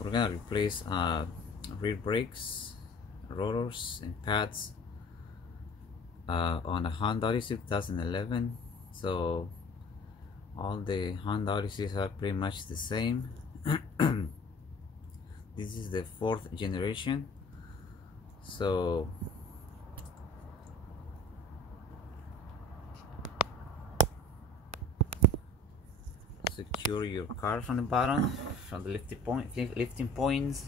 We're gonna replace rear brakes, rotors, and pads on a Honda Odyssey 2011. So all the Honda Odysseys are pretty much the same. This is the 4th generation. So secure your car from the bottom, from the lifting points.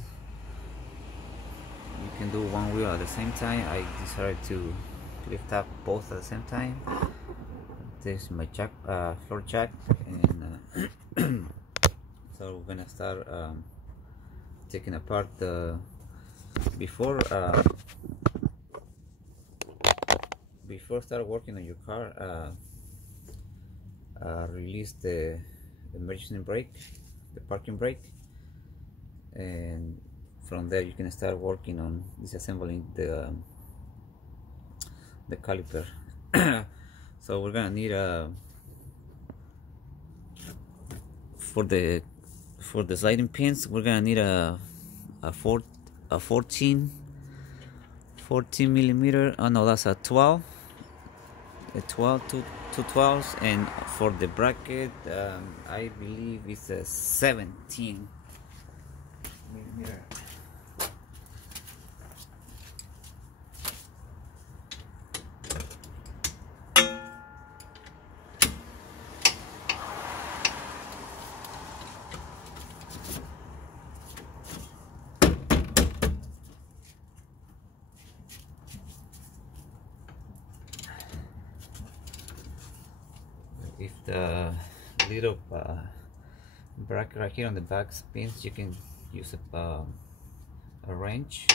You can do one wheel at the same time. I decided to lift up both at the same time. This is my jack, floor jack, and so we're gonna start taking apart the before start working on your car. Release the emergency brake, the parking brake, and from there you can start working on disassembling the caliper. So we're gonna need for the sliding pins, we're gonna need a 14 millimeter. Oh no, that's a 12 to 12s, and for the bracket, I believe it's a 17 millimeter. If the little bracket right here on the back spins, you can use a wrench,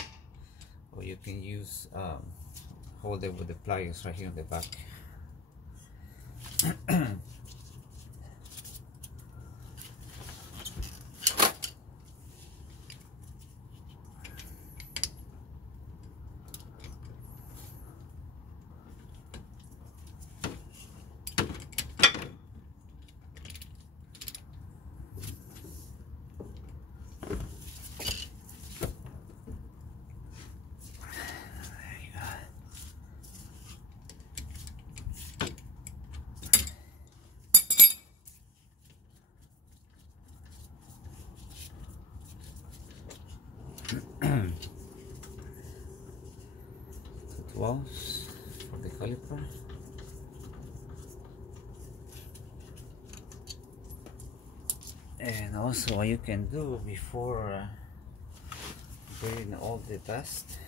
or you can use hold it with the pliers right here on the back. Walls for the caliper. And also what you can do before doing all the dust,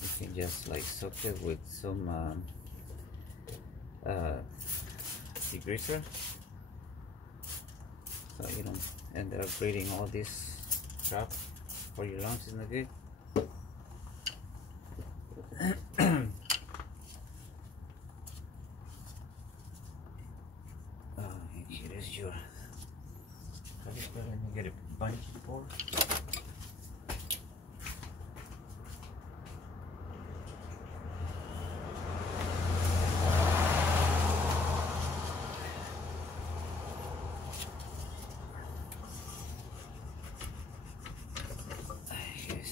you can just like soak it with some degreaser, so you don't end up breathing all this crap for your lungs. Is not good. And here is your caliper. Let me get a bunch for.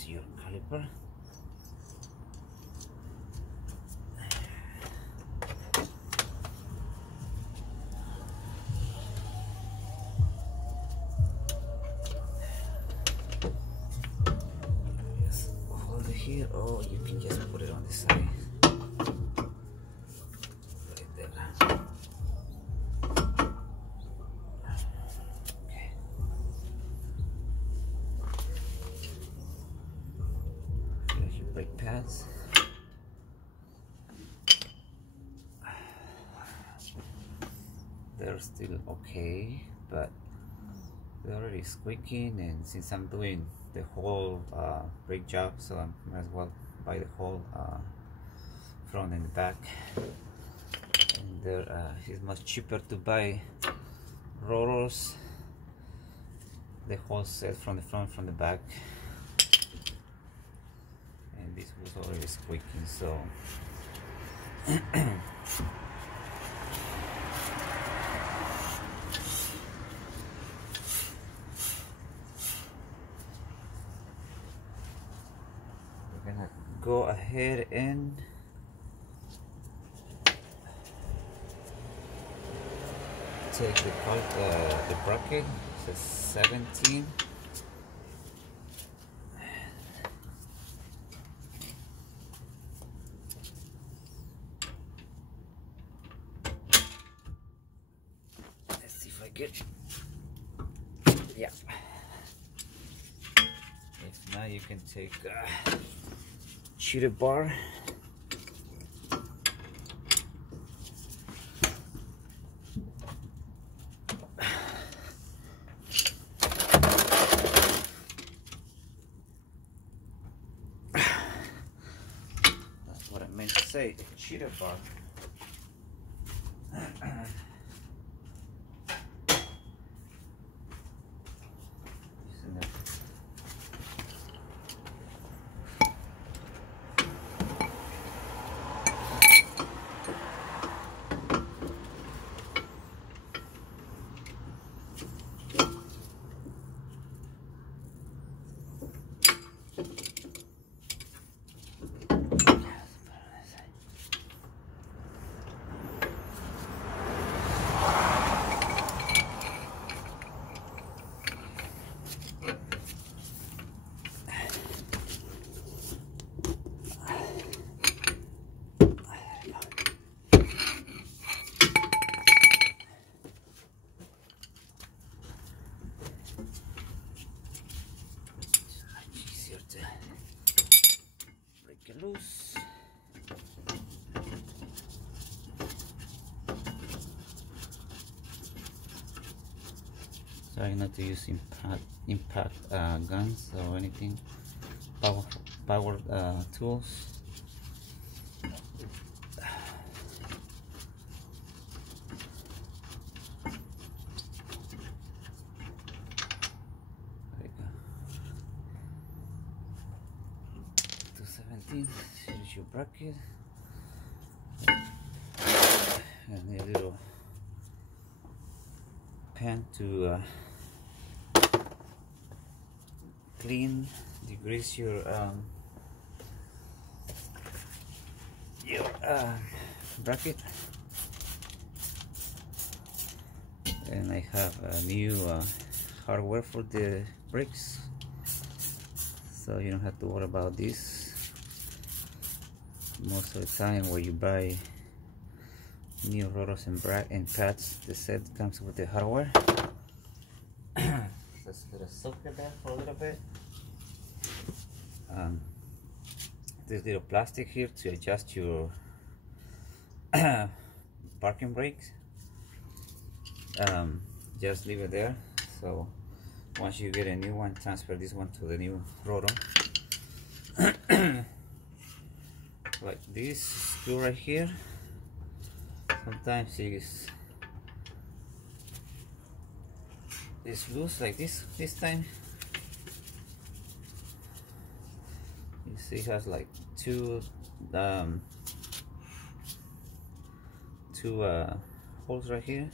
Your caliper. Just hold it here, or you can just put it on the side. Right there. Okay. Brake pads. They're still okay, but they're already squeaking, and since I'm doing the whole brake job, so I might as well buy the whole front and back. And it's much cheaper to buy rotors, the whole set from the front, from the back. This was already squeaking, so go ahead and take the bracket. It's a 17. Let's see if I get. Yeah. If not, you can take a cheater bar. That's what I meant to say, a cheater bar. Loose. Try not to use impact guns or anything. Power tools. There you go. 217. Here's your bracket. And a little pan to clean, degrease your bracket. And I have a new hardware for the brakes, so you don't have to worry about this. Most of the time where you buy new rotors and pads, the set comes with the hardware. Just let it soak it there for a little bit. This little plastic here to adjust your parking brakes. Just leave it there, so once you get a new one, transfer this one to the new rotor. Like this screw right here, sometimes it's loose like this time. You see it has like two holes right here,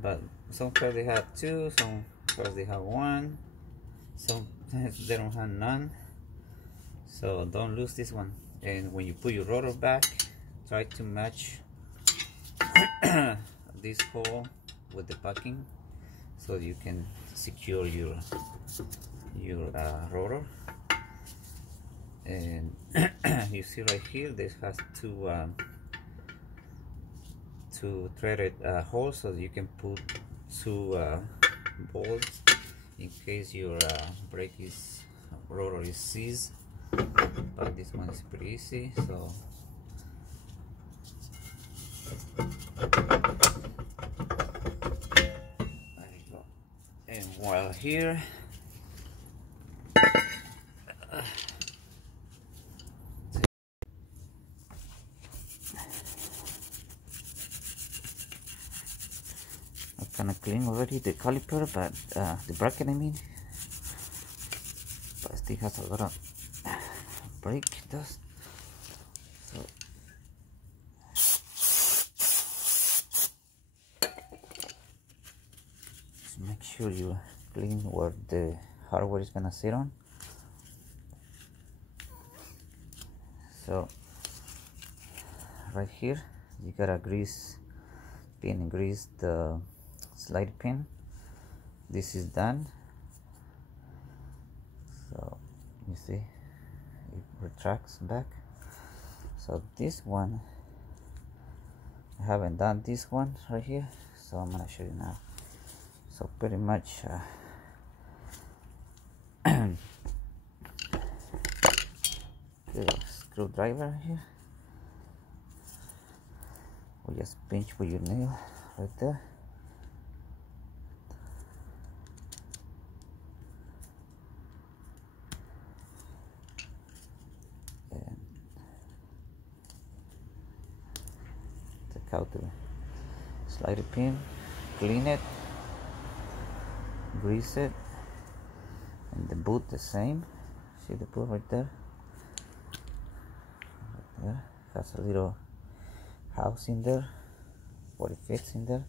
but some cars they have two, some cars they have one, sometimes they don't have none, so don't lose this one. And when you put your rotor back, try to match this hole with the backing so you can secure your rotor. And you see right here, this has two threaded holes, so you can put two bolts in case your rotor is seized. But this one is pretty easy, so there you go. And while here, I kind of clean already the caliper, but the bracket I mean, but it still has a lot of brake dust. So just make sure you clean where the hardware is gonna sit on. So right here you gotta grease pin and grease the slide pin. This is done. So you see it retracts back. So this one, I haven't done this one right here, so I'm gonna show you now. So pretty much little screwdriver here, or just pinch with your nail right there. And take out the slider pin, clean it, grease it, and the boot the same. See the boot right there? Right there. Has a little house in there where it fits in there,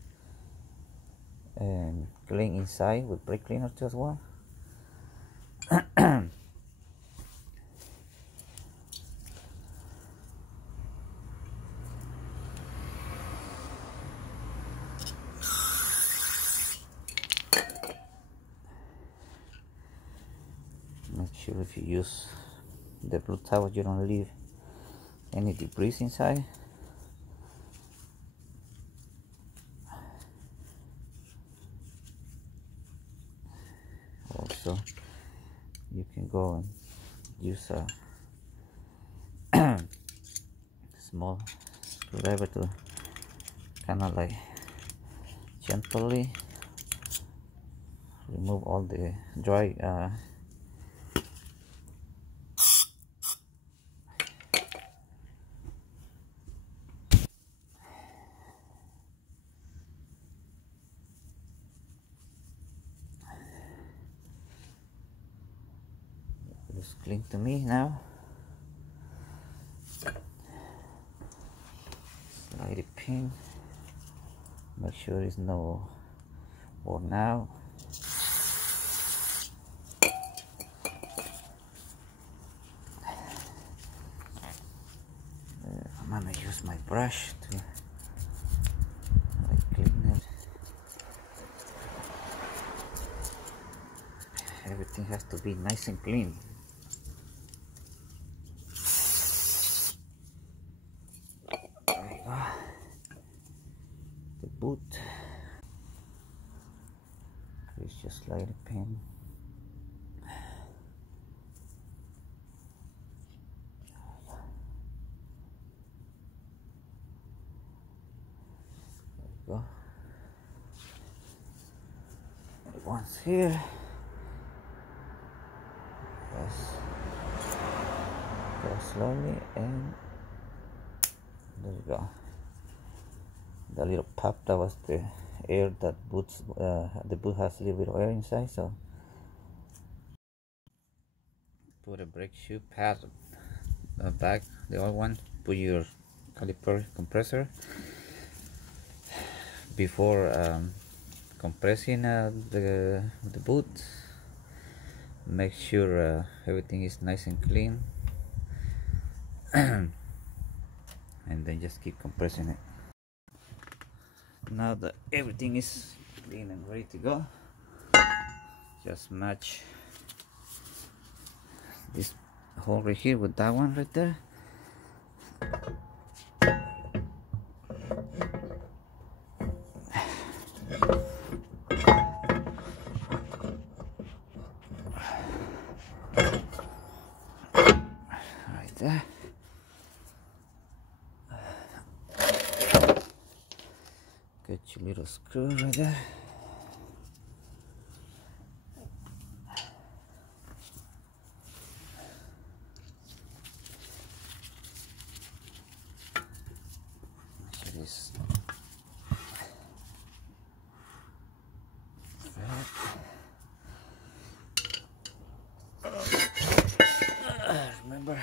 and clean inside with brake cleaner too as well. Make sure if you use the blue towel you don't leave any debris inside. Also you can go and use a small screwdriver to kind of like gently remove all the dry looks clean to me now. Slide the pin, make sure there's no worn out. I'm gonna use my brush to like clean it. Everything has to be nice and clean. There you go. The boot. Please just slide the pin. Go. Once here, go slowly, and there you go. The little pop, that was the air that boots. The boot has a little bit of air inside, so put a brake shoe pad back, the old one. Put your caliper compressor before compressing the boot. Make sure everything is nice and clean, and then just keep compressing it. Now that everything is clean and ready to go, just match this hole right here with that one right there. Right there. Get your little screw right there. This remember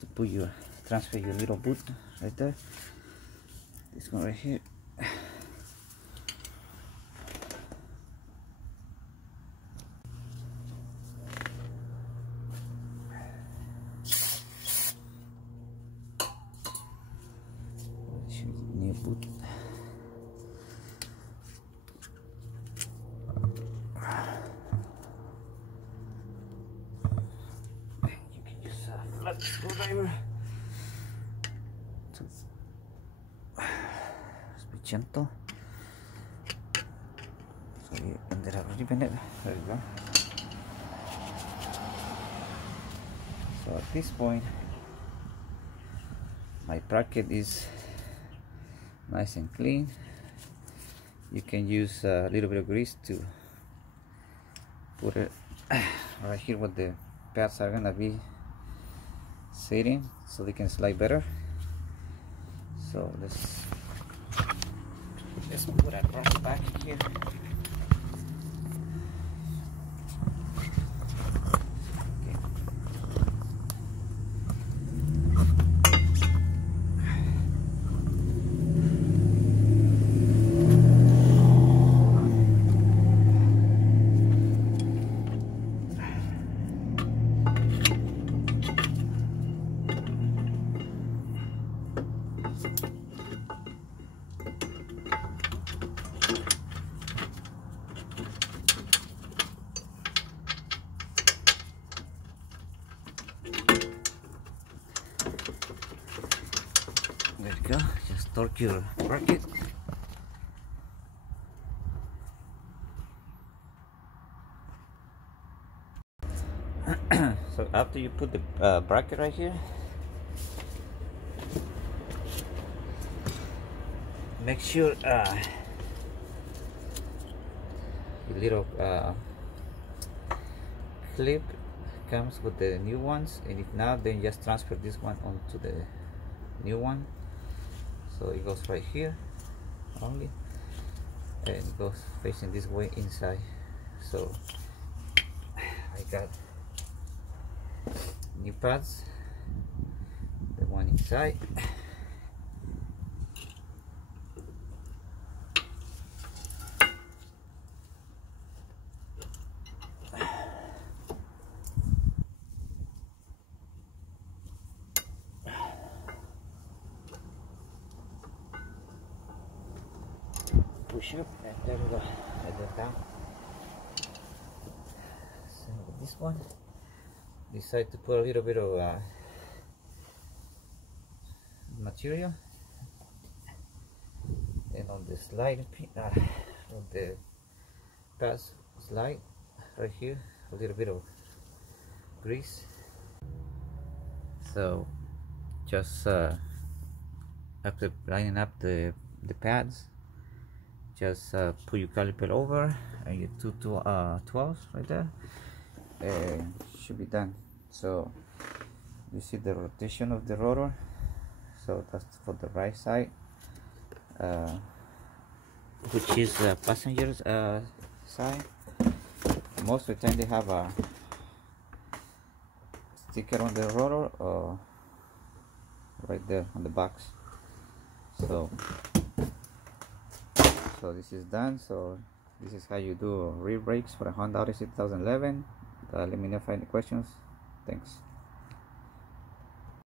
to put your transfer your little boot right there. This one right here. foot. You can use a flat screwdriver to just be gentle. So you ended up ripping it. There you go. So at this point, my bracket is nice and clean. You can use a little bit of grease to put it right here where the pads are gonna be sitting, so they can slide better. So let's put it right back here. There you go, just torque your bracket. So after you put the bracket right here, make sure the little clip comes with the new ones, and if not, then just transfer this one onto the new one. So it goes right here only, and it goes facing this way inside. So I got new pads, the one inside. Push up and there we go, let it down. So with this one, decide to put a little bit of material, and on the slide on the pass slide right here, a little bit of grease. So just after lining up the pads, just put your caliper over and your two 12s right there, and should be done. So you see the rotation of the rotor, so that's for the right side, which is the passenger's side. Most of the time they have a sticker on the rotor right there on the box. So this is done. So this is how you do rear brakes for a Honda Odyssey 2011. Let me know if you have any questions. Thanks.